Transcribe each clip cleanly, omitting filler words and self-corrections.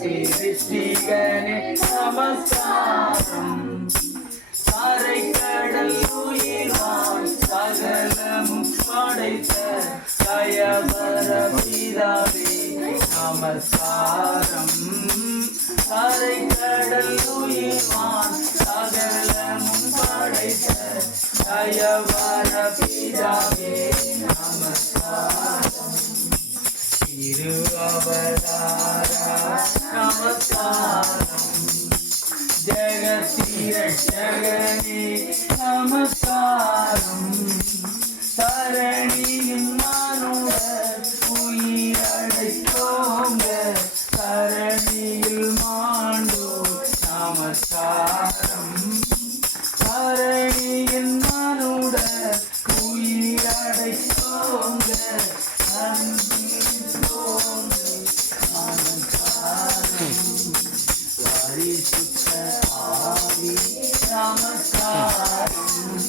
சிருஷ்டிகனே நமஸ்காரம். கரை கடல் உயிர்வான் சகலமும் படைத்த தயவர பிதாவே நமஸ்காரம். கரை கடல் உயிர்வான் சகலமும் படைத்த தயவர பிதாவே நமஸ்காரம். திருஅவதாரா நமஸ்காரம். ஜெகதீரட்சகனே நமஸ்காரம். தரணியின் மானுடர் உயிரடைத்தோங்க தரணியில் மாண்டோ நமஸ்காரம். தரணியின் மானுடர் உயிரடைத்தோங்க நமஸ்காரம்.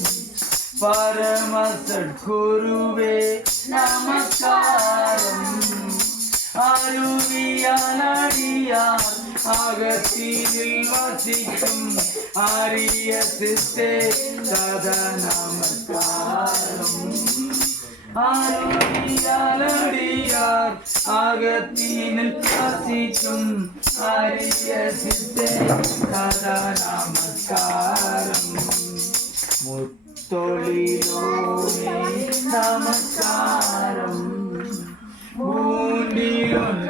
பரம சத்குருவே நமஸ்காரம். அருவியானடியார் அகத்தினில் வசிக்கும் அரிய சித்தே சதா நமஸ்காரம். அருவியானடியார் அகத்தினில் வசிக்கும் அரிய சித்தே சதா நமஸ்காரம். முத்தொழிலோனே நமஸ்காரம். மூண்டிலொன்றோனே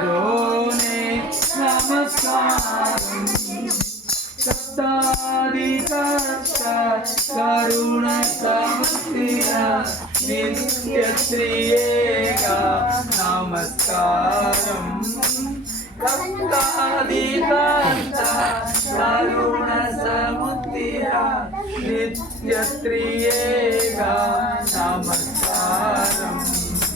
நமஸ்காரம். சத்தாதி கர்த்தா கருண சமுத்திரா நித்ய ஸ்ரீயேகா நமஸ்காரம். சத்தாதி கர்த்தா கருண சமுத்திரா நித்ய ஸ்ரீயேகா நமஸ்காரம்.